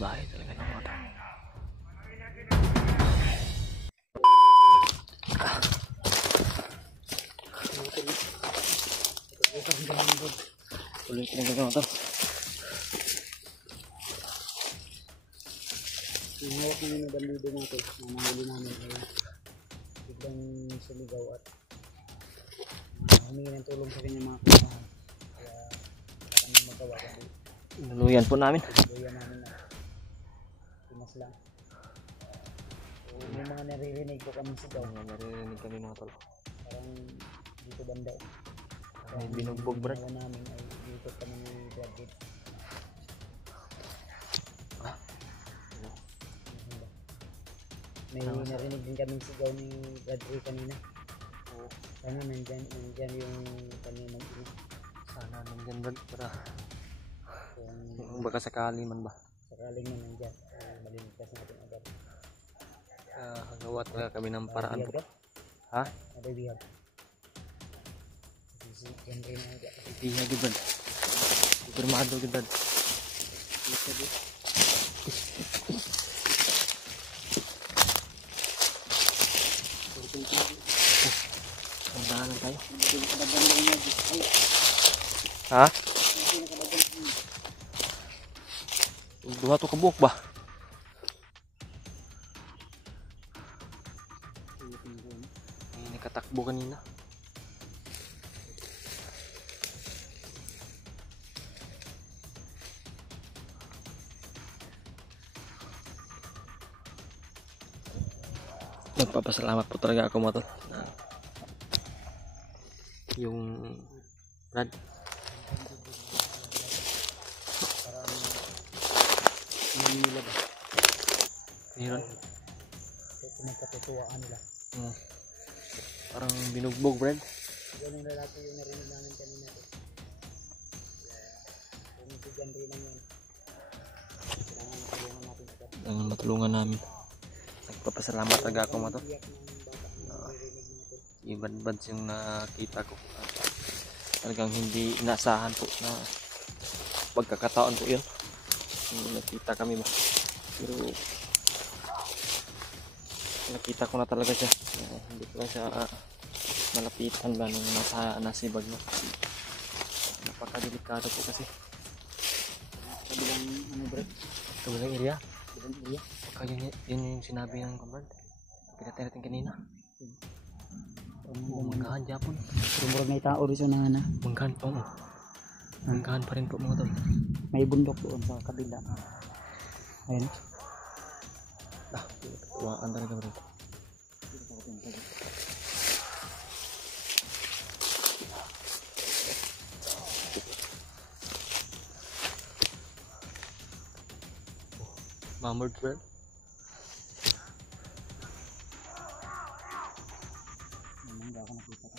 bahay talaga ng mga tao. Tuloy ko na gagawin ito. Yung hawak namin na bandido natin na nahuli namin ay biglang sumigaw at humingi ng tulong sa kanyang mga kasamahan. Kaya wala kami magawa kundi Inuluyan po namin. luya namin na pinas lang. So, may mga naririnig po kami sigaw. Naririnig kami mga tol. Parang dito banda. May binugbog brad. Ang ginawa namin ay dito kami ni Brad Pitt. May narinig din kaming sigaw ni Brad Ray kanina. Sana nandyan yung kami mag-ina. Sana nandyan brad para Kung baka sakali man ba. sakaling man nandyan, maliligtas natin agad. Gawa talaga kami ng paraan po. Bihag, Ha? ada bihag. Si Henry na agad. Iya gitu brad. Bermadu gitu brad. Bisa di. Tandaan tayo. Nakadagdag na lagi. Ay, Ha? nakadagdag na. Dua tuh kebuk bah. Ini katakbo kanina. Nagpapasalamat po talaga ako mga tol. Yung Brad, Parang Manila ba? mayroon. Pinagkatutuwaan nila. Parang binugbog Brad. Yan yung lalaki yung narinig namin kanina. Kung si Henry na yan, kailangan matulungan natin agad. Ang matulungan namin. Nagpapasalamat talaga ako mga tol. Iyak ng bata ang naririnig natin. Ibad-bad yung nakita ko. Talagang hindi inaasahan po na pagkakataon po yun. Nakita kami ba. Pero nakita ko na talaga siya. Hindi ko lang siya malapitan ba nung nasibag na. Napakadelikado po kasi. Kabilang ano bro? Kabilang area. Kabilang area? Baka yun yung sinabi ng kumbrad. Pinatay natin kanina. Manggahan Japon. Rumor na itao rin sa na Manggahan po. Manggahan pa rin po mga tol. may bundok doon sa kabila. Ayun. Tuwaan talaga bro. Mamord bro. Mangga ako nakita ka.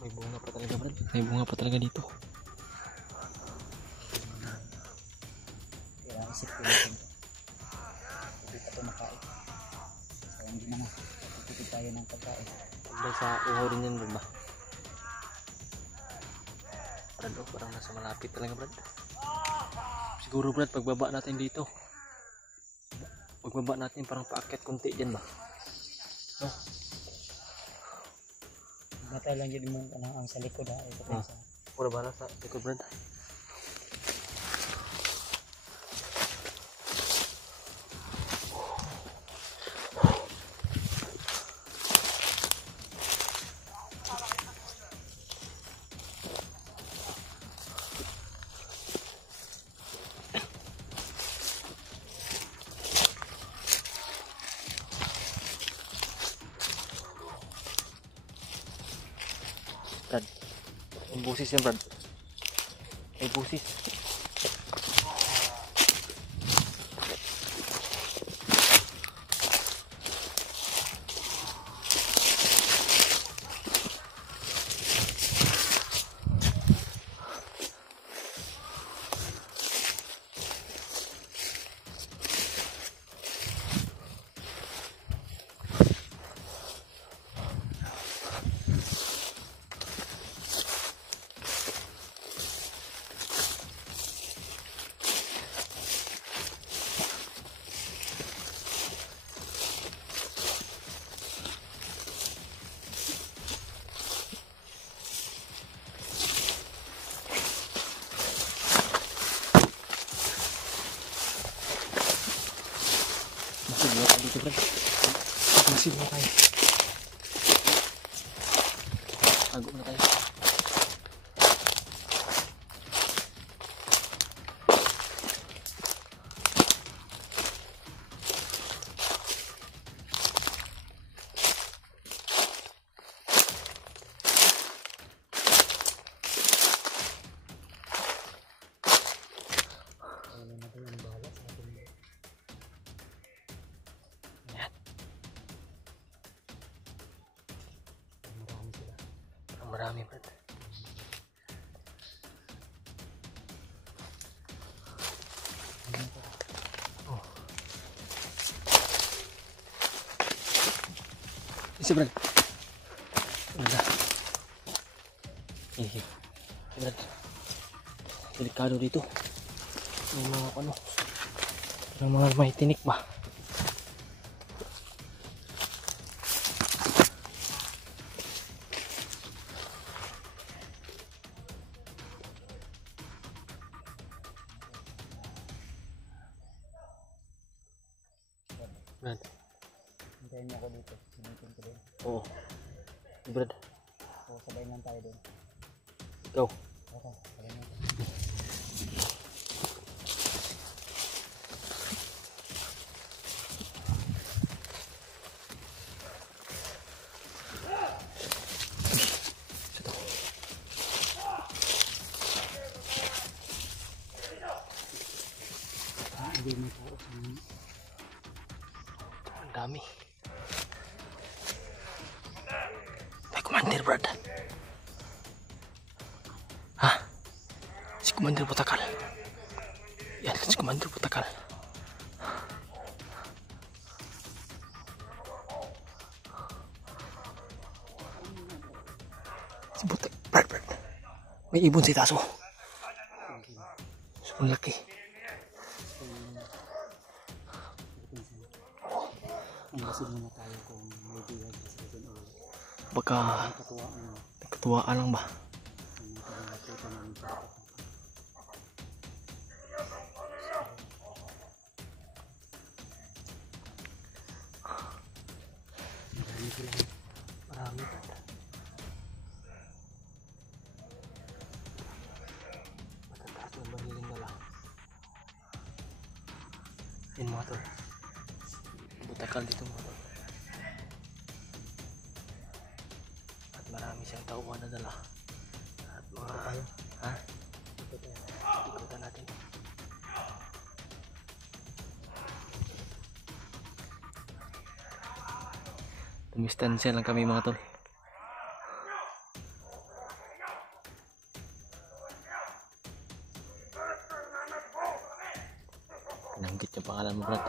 May bunga pa talaga bro. May bunga pa talaga dito. Kaya isip ko natin. Hindi pa ito makain. Kaya hindi na nga. Tutupid tayo ng pagkain. Hanggang sa uhaw rin yan bro ba? Brad, parang nasa malapit talaga Brad. Siguro Brad, pagbaba natin dito. Pagbaba natin parang paakyat konti dyan ba? No? Matay lang yun mo ang sa likod ha. Ito pa sa Pura bala sa likod Brad. Brad, may busis yan Brad. May busis. Tago na tayo. Marami Brad. Oh. Isa Brad. Udah. Ini Brad. Delikado dito. May mga ano. May mga may tinik ba? Brad. Hintayin niyo ako dito. Sinitin ko din. Oo. Brad. So, sabay lang tayo doon. Ikaw. Okay, sabay lang tayo. Ito. Hindi mo po. Ang dami. May commander Brad. Ha? Si Commander Butakal. Yan, si Commander Butakal. Si Butak. Brad. May ibon si Taso. So, ang laki. Ang lasig muna tayo kung may biyag sa doon o Baka katuwaan lang ba? Marami pa. Matataas ng baniling na lang. Yan mga tol. Butakal dito mga tol. At marami siyang tauhan na dala. At mga ha? Ikutan natin. Tumistansya lang kami mga tol. Nanggit yung pangalan mo Brad.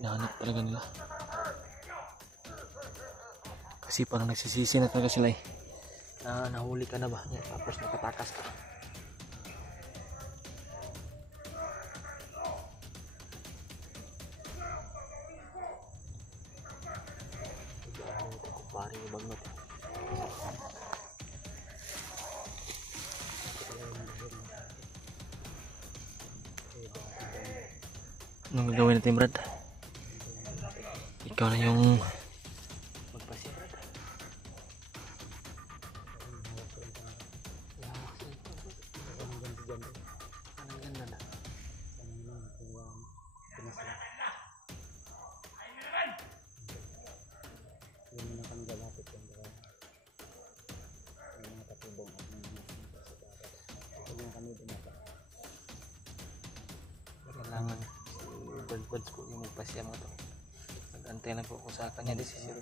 Hinahanap talaga nila. Kasi parang nagsisisi na talaga sila eh. Nahuli ka na ba? Tapos nakatakas ka. Pari yung bagnot. Anong gagawin natin Brad? Ikaw na yung magpasya Brad. Anong ganda na? Yun na kami galapit yung mga katubong at mga ito na kami dumapa. Kailangan buds ko yung magpasya mo to. Nag-antay lang po ako sa kanya desisyon.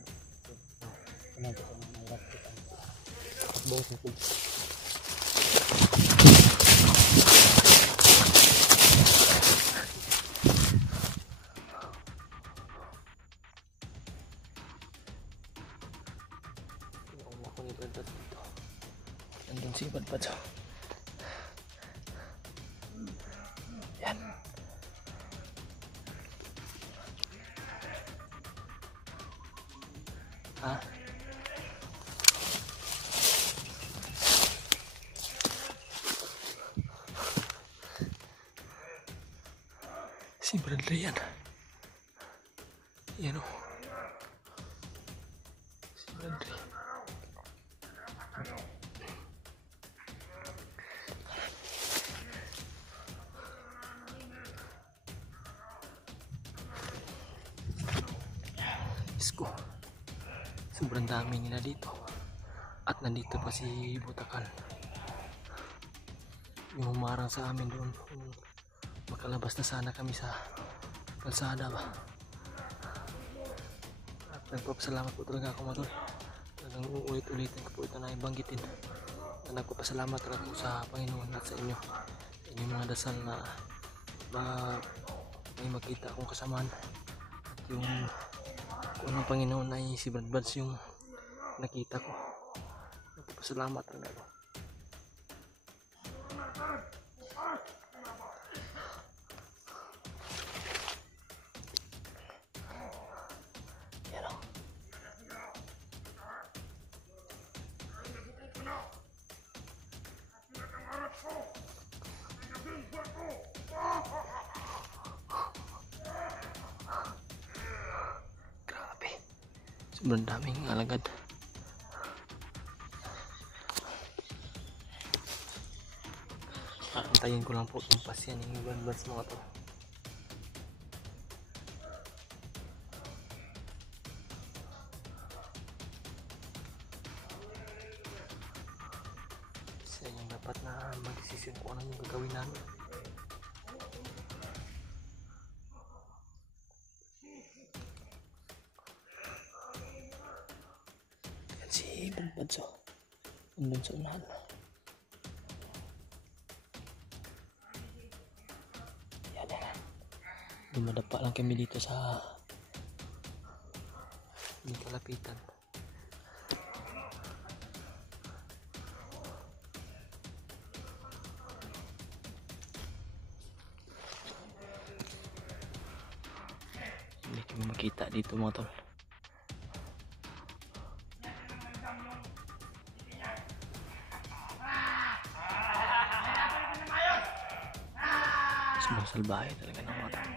Ano ito? Mahirap kita. Takbo sa food. Ako ni Brad dito. Nandun si Badbad. Yan. Ha? Si Bradley yan. Yan o. Si Bradley. Sobrang dami nila dito. At nandito pa si Butakal. Yung humarang sa amin doon. Makalabas na sana kami sa kalsada ba. At nagpapasalamat po talaga ako, mga tol. Talagang uulit-ulitin ko po ito na ibanggitin. Na nagpapasalamat talaga ako sa Panginoon at sa inyo. Sa inyong mga dasal na may makita akong kasamaan. At yung kung ang Panginoon ay si Brad Buds yung nakita ko. Nagpapasalamat talaga ako. Grabe, sobrang daming alagad. Antayin ko lang po yung pasyan ng Brad Buds, mga to. Siya yung dapat na mag-desisyon kung ano yung gagawin namin. Yan si Brad Buds, oh. Andun sa unahan. Dumadapa lang kami dito sa kalapitan. Hindi kami makita dito, mga tol. Sobrang salbahe talaga ng mga tol.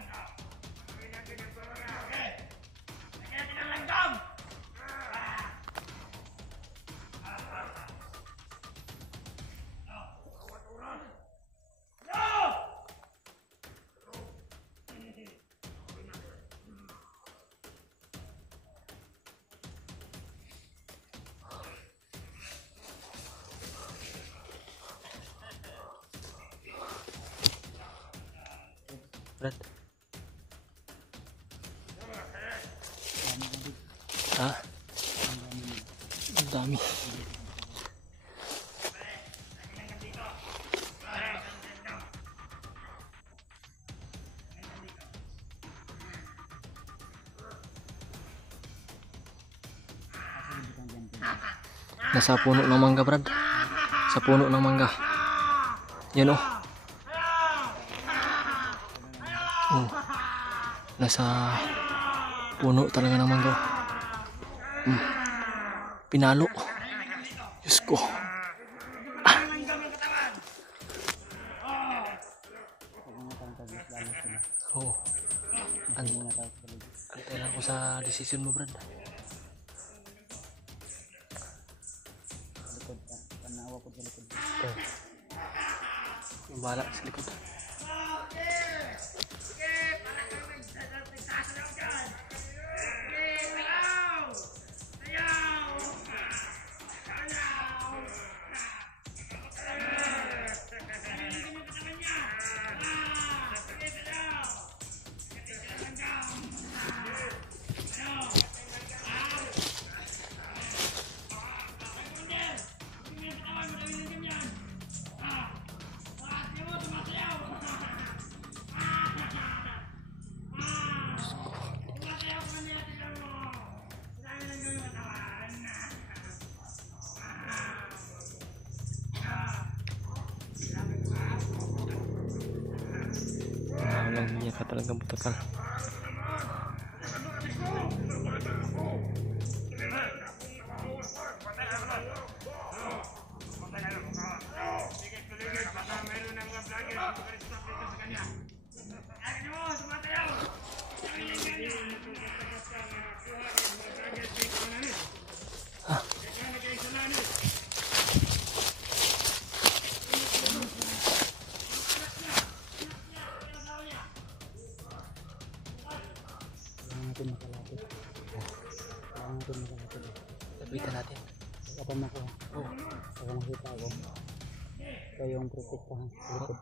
Brad. Ha? Ang dami. Nasa puno ng mangga, Brad. Sa puno ng mangga. Yan, oh. Oh. Nasa puno talaga ng mangga. Pinalo. Diyos ko. Oh. Antay lang ko sa desisyon mo, Brad. Panawa ko sa likod. Oh. Yung bala sa likod. Walang niya ka talagang Butakal. Lapitan natin. Kapag makuha. Oh. Kapag makita ako. Ito yung protektahan sa likod.